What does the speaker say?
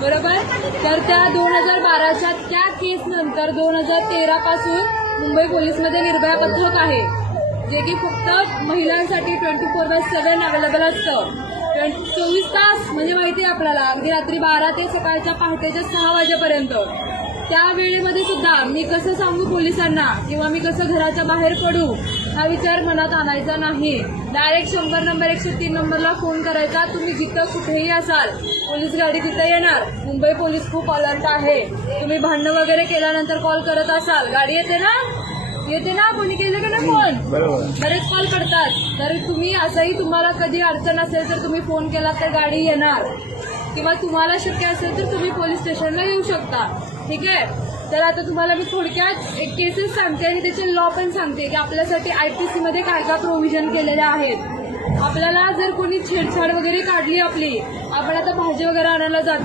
बरोबर. तर त्या 2012च्या त्या केस नंतर 2013 पासून मुंबई पोलीसमध्ये निर्भया पथक आहे, जे की फक्त महिलांसाठी 24/7 अवेलेबल असतं. 24 तास म्हणजे माहिती आहे आपल्याला, अगदी रात्री 12 ते सकाळच्या पहाटेच्या 6 वाजेपर्यंत. त्या वेळेमध्ये सुद्धा मी कसं सांगू पोलिसांना किंवा मी कसं घराच्या बाहेर पडू हा विचार मनात आणायचा नाही. डायरेक्ट 100 नंबर 103 नंबरला फोन करायचा. तुम्ही जिथं कुठेही असाल, पोलीस गाडी तिथे येणार. मुंबई पोलीस खूप अलर्ट आहे. तुम्ही भांडणं वगैरे केल्यानंतर कॉल करत असाल, गाडी येते ना कोणी केलं का नाही फोन, बरेच कॉल करतात. तर तुम्ही असंही तुम्हाला कधी अडचण असेल तर तुम्ही फोन केला तर गाडी येणार, किंवा तुम्हाला शक्य असेल तर तुम्ही पोलीस स्टेशनला येऊ शकता. ठीक आहे. तर आता तुम्हाला मी थोडक्यात एक केसेस सांगते आणि त्याचे लॉ पण सांगते की आपल्यासाठी IPC मध्ये काय काय प्रोव्हिजन केलेले आहेत. आपल्याला जर कोणी छेडछाड वगैरे काढली आपली, आपण आता भाजी वगैरे आणायला जातो,